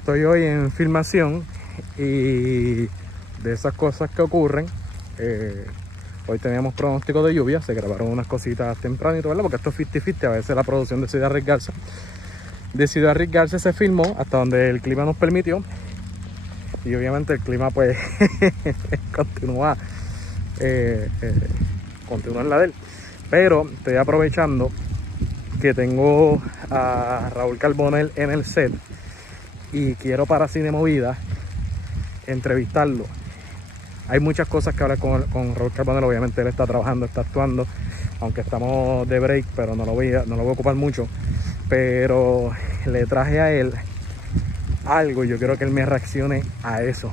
Estoy hoy en filmación y de esas cosas que ocurren, hoy teníamos pronóstico de lluvia, se grabaron unas cositas tempranito, ¿verdad? Porque esto es 50-50, a veces la producción decide arriesgarse. Decidió arriesgarse, se filmó hasta donde el clima nos permitió y obviamente el clima pues continúa en la de él. Pero estoy aprovechando que tengo a Raúl Carbonell en el set y quiero para Cine Movida entrevistarlo. Hay muchas cosas que hablar con Raúl Carbonell, obviamente él está trabajando, está actuando, aunque estamos de break, pero no lo voy a ocupar mucho. Pero le traje a él algo y yo quiero que él me reaccione a eso.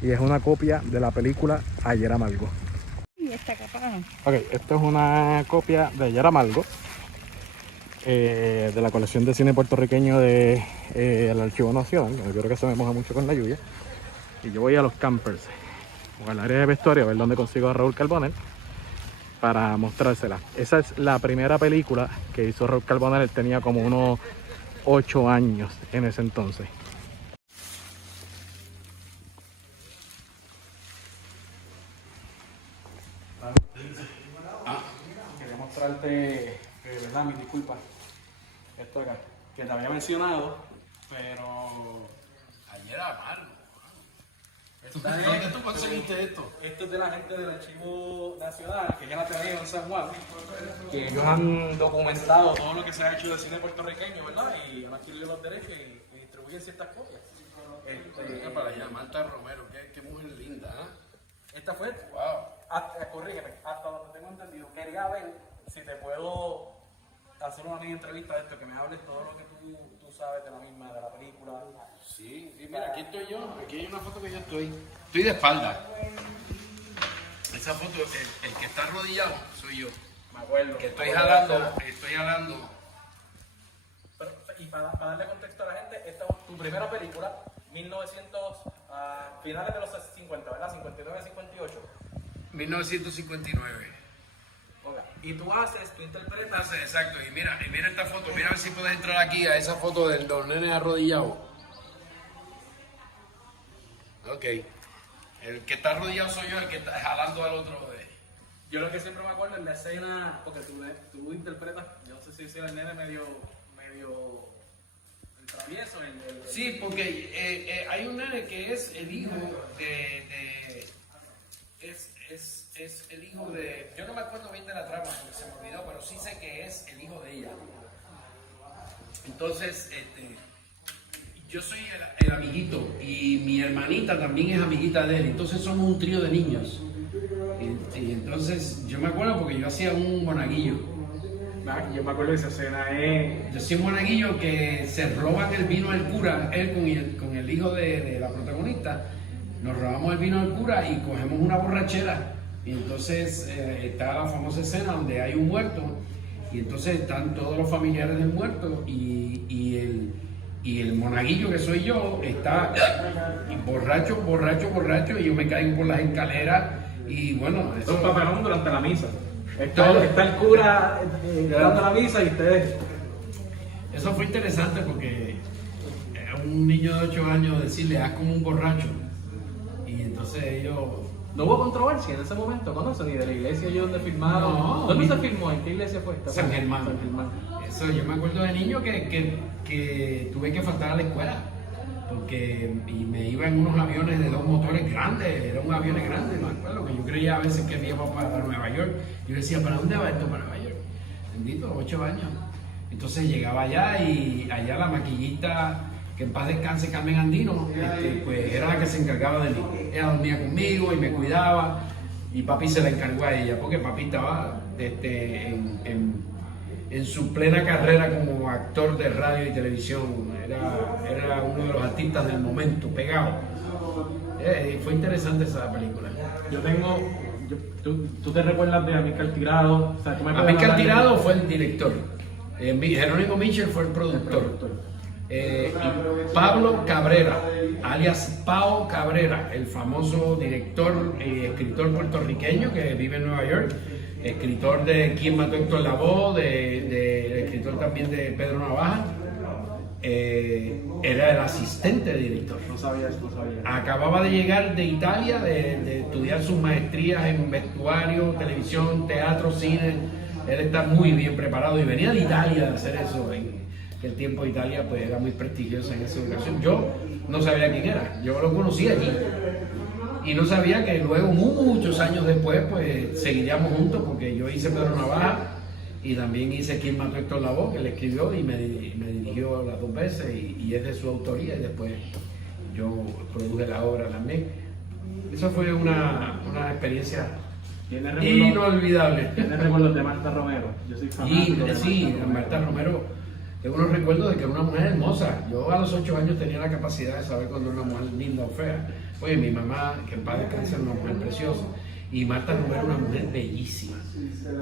Y es una copia de la película Ayer Amargo. Y esta capa. Ok, esto es una copia de Ayer Amargo, de la colección de cine puertorriqueño del Archivo Nacional. Yo creo que se me moja mucho con la lluvia. Y yo voy a los campers o al área de vestuario a ver dónde consigo a Raúl Carbonell para mostrársela. Esa es la primera película que hizo Raúl Carbonell. Él tenía como unos 8 años en ese entonces. Quería mostrarte, verdad, mis disculpas, esto acá, que te había mencionado, pero Ayer Amargo. ¿Dónde tú conseguiste esto? esto es de la gente del Archivo Nacional, que ya la tenía en San Juan, que ellos han documentado todo lo que se ha hecho de cine puertorriqueño, ¿verdad? Y han adquirido los derechos y distribuyen ciertas copias. Venga para allá, Marta Romero, qué mujer linda, ¿ah? Esta fue, Wow. corrígeme, hasta donde tengo entendido, quería ver si te puedo hacer una mini entrevista de esto, que me hables todo lo que tú sabes de la misma, de la película. Sí, mira, aquí estoy yo. Aquí hay una foto que yo estoy. Estoy de espalda. Esa foto, el que está arrodillado soy yo. Me acuerdo. Que estoy jalando. Y para darle contexto a la gente, esta es tu primera película, 1900, finales de los 50, ¿verdad? 59, 58. 1959. Y tú interpretas. Exacto, y mira esta foto. Mira a ver si puedes entrar aquí a esa foto de los nenes arrodillados. Ok. El que está arrodillado soy yo, el que está jalando al otro. Yo lo que siempre me acuerdo es la escena, porque tú interpretas, yo no sé si era el nene medio el travieso. Sí, porque hay un nene que es el hijo es el hijo de... Yo no me acuerdo bien de la trama porque se me olvidó, pero sí sé que es el hijo de ella. Entonces, yo soy el amiguito y mi hermanita también es amiguita de él. Entonces somos un trío de niños. Y entonces yo me acuerdo porque yo hacía un monaguillo. Yo me acuerdo de esa escena. Yo hacía un monaguillo que se roban el vino al cura, él con el hijo de la protagonista. Nos robamos el vino al cura y cogemos una borrachera. Y entonces está la famosa escena donde hay un muerto. Y entonces están todos los familiares del muerto y el monaguillo que soy yo está borracho y yo me caigo por las escaleras y bueno... Eso es un papelón durante la misa. Está el cura dando la misa y ustedes... Eso fue interesante porque a un niño de 8 años decirle, haz como un borracho. Y entonces ellos... No hubo controversia en ese momento, ¿conoces? Ni de la iglesia allí donde filmaron. No, ¿Dónde se filmó? ¿En qué iglesia fue esta? San Germán. San Germán. Eso, yo me acuerdo de niño que tuve que faltar a la escuela porque y me iba en unos aviones de 2 motores grandes, eran unos aviones grandes, me acuerdo que yo creía a veces que me iba para Nueva York. Yo decía, ¿para dónde va esto? Para Nueva York. Bendito, 8 años. Entonces llegaba allá y allá la maquillista, que en paz descanse, Carmen Andino, pues era la que se encargaba de mí. Ella dormía conmigo y me cuidaba y papi se la encargó a ella porque papi estaba en su plena carrera como actor de radio y televisión. Era uno de los artistas del momento, pegado. Fue interesante esa película. ¿Tú te recuerdas de Amílcar Tirado? O sea, Amílcar Tirado fue el director. Jerónimo Mitchell fue el productor. Y Pablo Cabrera, alias Pao Cabrera, el famoso director y escritor puertorriqueño que vive en Nueva York, escritor de ¿Quién mató a Héctor Lavoe?, escritor también de Pedro Navaja. era el asistente de director. No sabía eso, no sabía. Acababa de llegar de Italia, de estudiar sus maestrías en vestuario, televisión, teatro, cine. Él está muy bien preparado y venía de Italia a hacer eso. En el tiempo de Italia pues era muy prestigiosa en esa educación. Yo no sabía quién era, yo lo conocí allí. Y no sabía que luego, muchos años después, pues seguiríamos juntos, porque yo hice Pedro Navaja y también hice ¿Quién mató a Héctor Lavoe?, que él escribió y me dirigió las 2 veces y es de su autoría, y después yo produje la obra también. Eso fue una experiencia inolvidable. ¿Tienes recuerdos de Marta Romero? Yo soy fanático de Sí, Marta Romero. Tengo unos recuerdos de que era una mujer hermosa. Yo a los 8 años tenía la capacidad de saber cuando era una mujer linda o fea. Oye, mi mamá, que en paz descanse, era una mujer preciosa. Y Marta Romero era una mujer bellísima.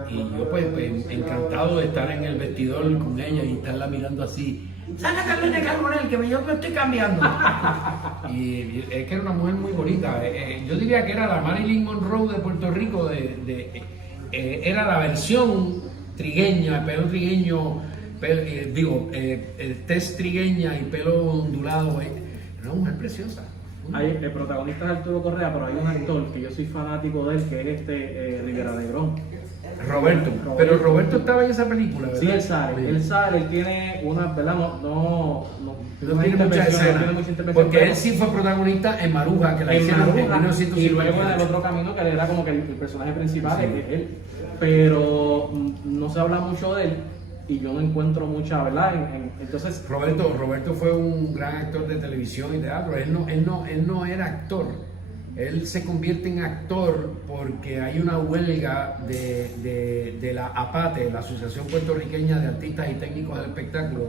Y yo pues encantado de estar en el vestidor con ella y estarla mirando así. ¡Saca Carolina Carbonell, que yo me estoy cambiando! Y es que era una mujer muy bonita. Yo diría que era la Marilyn Monroe de Puerto Rico. Era la versión trigueña, pelo trigueño, tez trigueña y pelo ondulado. Era una mujer preciosa. El protagonista es Arturo Correa, pero hay un actor que yo soy fanático de él, que es Rivera Negrón. Roberto. Pero Roberto estaba en esa película, ¿verdad? Sí, él sale, él tiene una, ¿verdad? No tiene muchas escenas, porque él sí fue protagonista en Maruja, que la hicieron en 1950. Y luego en El Otro Camino, que era como que el personaje principal, sí, es él. Pero no se habla mucho de él y yo no encuentro mucha, ¿verdad? Entonces Roberto fue un gran actor de televisión y teatro. Él no era actor. Él se convierte en actor porque hay una huelga de la APATE, la Asociación Puertorriqueña de Artistas y Técnicos del Espectáculo,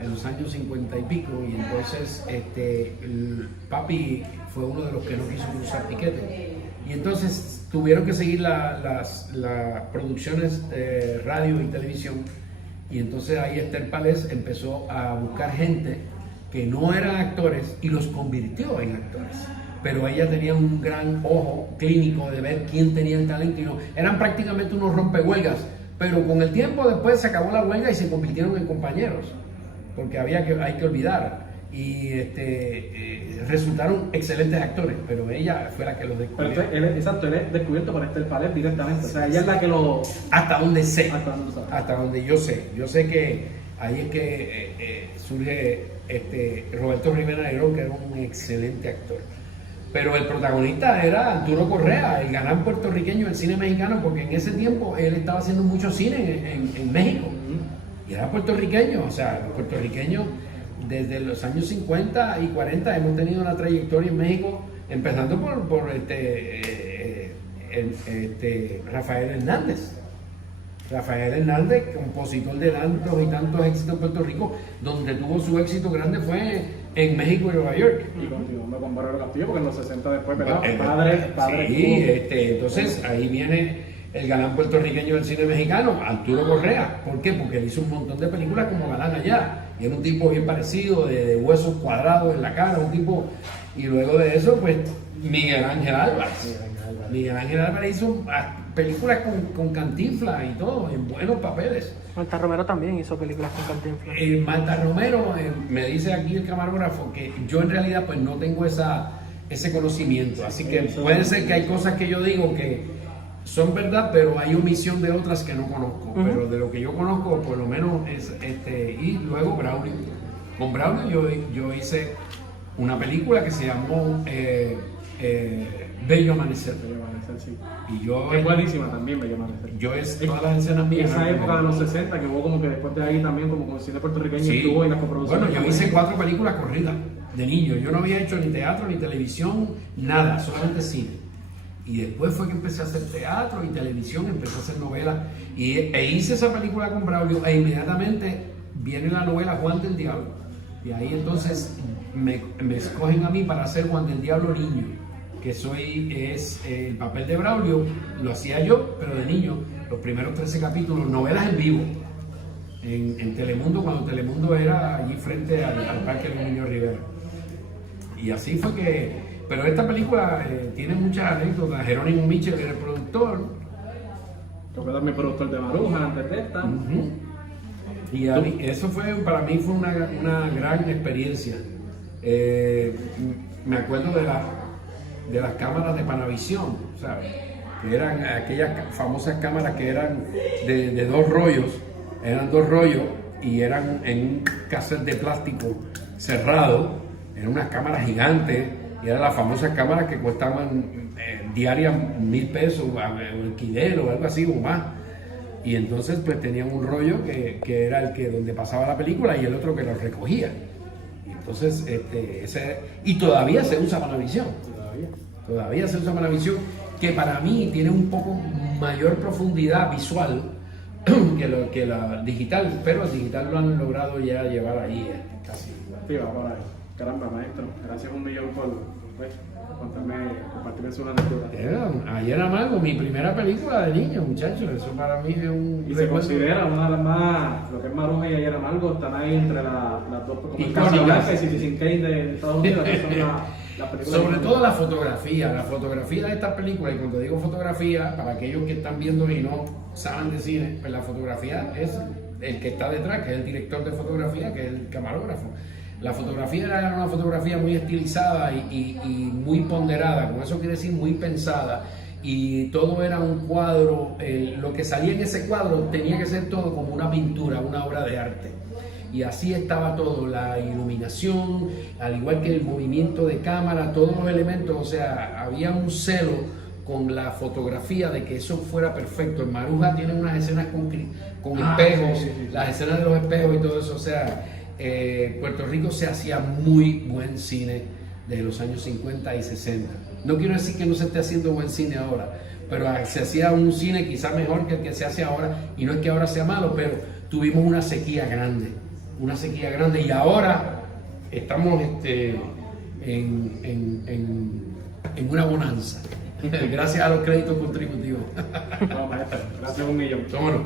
en los años 50 y pico, y entonces el papi fue uno de los que no quiso cruzar piquete. Y entonces tuvieron que seguir las producciones de radio y televisión, y entonces ahí Esther Palés empezó a buscar gente que no eran actores y los convirtió en actores. Pero ella tenía un gran ojo clínico de ver quién tenía el talento y no. Eran prácticamente unos rompehuelgas, pero con el tiempo después se acabó la huelga y se convirtieron en compañeros, porque hay que olvidar. Y resultaron excelentes actores, pero ella fue la que los descubrió. Él es descubierto por Esther Palés directamente, o sea, ella es la que lo... Hasta donde sé, hasta donde yo sé que ahí es que surge Roberto Rivera Negrón, que era un excelente actor. Pero el protagonista era Arturo Correa, el galán puertorriqueño del cine mexicano, porque en ese tiempo él estaba haciendo mucho cine en México. Y era puertorriqueño, o sea, los puertorriqueños desde los años 50 y 40 hemos tenido una trayectoria en México, empezando por Rafael Hernández. Rafael Hernández, compositor de tantos y tantos éxitos en Puerto Rico, donde tuvo su éxito grande fue en México y Nueva York. Y continuando con Barrio Castillo, porque en los 60 después, ¿verdad? Padre. Sí, entonces ahí viene el galán puertorriqueño del cine mexicano, Arturo Correa. ¿Por qué? Porque él hizo un montón de películas como galán allá. Y era un tipo bien parecido, de huesos cuadrados en la cara, un tipo... Y luego de eso, pues, Miguel Ángel Álvarez. Miguel Ángel Álvarez hizo películas con Cantinflas y todo, en buenos papeles. Marta Romero también hizo películas con Cantinflas. Marta Romero, me dice aquí el camarógrafo que yo en realidad pues no tengo ese conocimiento, así que puede ser que hay cosas que yo digo que son verdad, pero hay omisión de otras que no conozco. Pero de lo que yo conozco, por lo menos es y luego Braulio. Con Braulio yo hice una película que se llamó Bello Amanecer. Sí. Y yo es buenísima también, Bello Amanecer. Yo todas las escenas mías. Esa época de los 60, que hubo como que después de ahí también, como con el cine puertorriqueño, sí, estuvo en las coproducciones. Bueno, yo hice 4 películas corridas de niño. Yo no había hecho ni teatro, ni televisión, nada, solamente cine. Y después fue que empecé a hacer teatro y televisión, empecé a hacer novelas. E hice esa película con Braulio, e inmediatamente viene la novela Juan del Diablo. Y ahí entonces me escogen a mí para hacer Juan del Diablo niño, que es el papel de Braulio. Lo hacía yo, pero de niño, los primeros 13 capítulos, novelas en vivo, en Telemundo, cuando Telemundo era allí frente al Parque de Niño Rivera. Y así fue que... Pero esta película tiene muchas anécdotas. Jerónimo Michel era el productor. Yo fui también productor de Maruja antes de esta. Y a mí, eso fue, para mí fue una gran experiencia. Me acuerdo de las cámaras de Panavisión, ¿sabes? Que eran aquellas famosas cámaras que eran de dos rollos, y eran en un cassette de plástico cerrado, eran unas cámaras gigantes, y eran las famosas cámaras que costaban diarias 1,000 pesos, o alquiler o algo así o más. Y entonces pues tenían un rollo que era el que donde pasaba la película y el otro que lo recogía. Y entonces y todavía se usa Panavisión. Todavía se usa Panavisión, que para mí tiene un poco mayor profundidad visual que la digital, pero el digital lo han logrado ya llevar ahí casi. Caramba, maestro, gracias 1.000.000 por compartirme su anécdota. Ayer Amargo, mi primera película de niño, muchachos, eso para mí es un... Y se considera una de las más, lo que es Maruja y Ayer Amargo, están ahí entre las dos, como icónicas. y Citizen Kane de Estados Unidos, que son las películas. Sobre todo la fotografía de estas películas, y cuando digo fotografía, para aquellos que están viendo y no saben de cine, pues la fotografía es el que está detrás, que es el director de fotografía, que es el camarógrafo. La fotografía era una fotografía muy estilizada y muy ponderada, con eso quiere decir muy pensada, y todo era un cuadro, lo que salía en ese cuadro tenía que ser todo como una pintura, una obra de arte. Y así estaba todo, la iluminación, al igual que el movimiento de cámara, todos los elementos, o sea, había un celo con la fotografía de que eso fuera perfecto. En Maruja tienen unas escenas con espejos, sí. Las escenas de los espejos y todo eso, o sea, Puerto Rico se hacía muy buen cine desde los años 50 y 60. No quiero decir que no se esté haciendo buen cine ahora, pero se hacía un cine quizá mejor que el que se hace ahora, y no es que ahora sea malo, pero tuvimos una sequía grande, y ahora estamos en una bonanza, gracias a los créditos contributivos. No, maestro, gracias 1.000.000. Vámonos.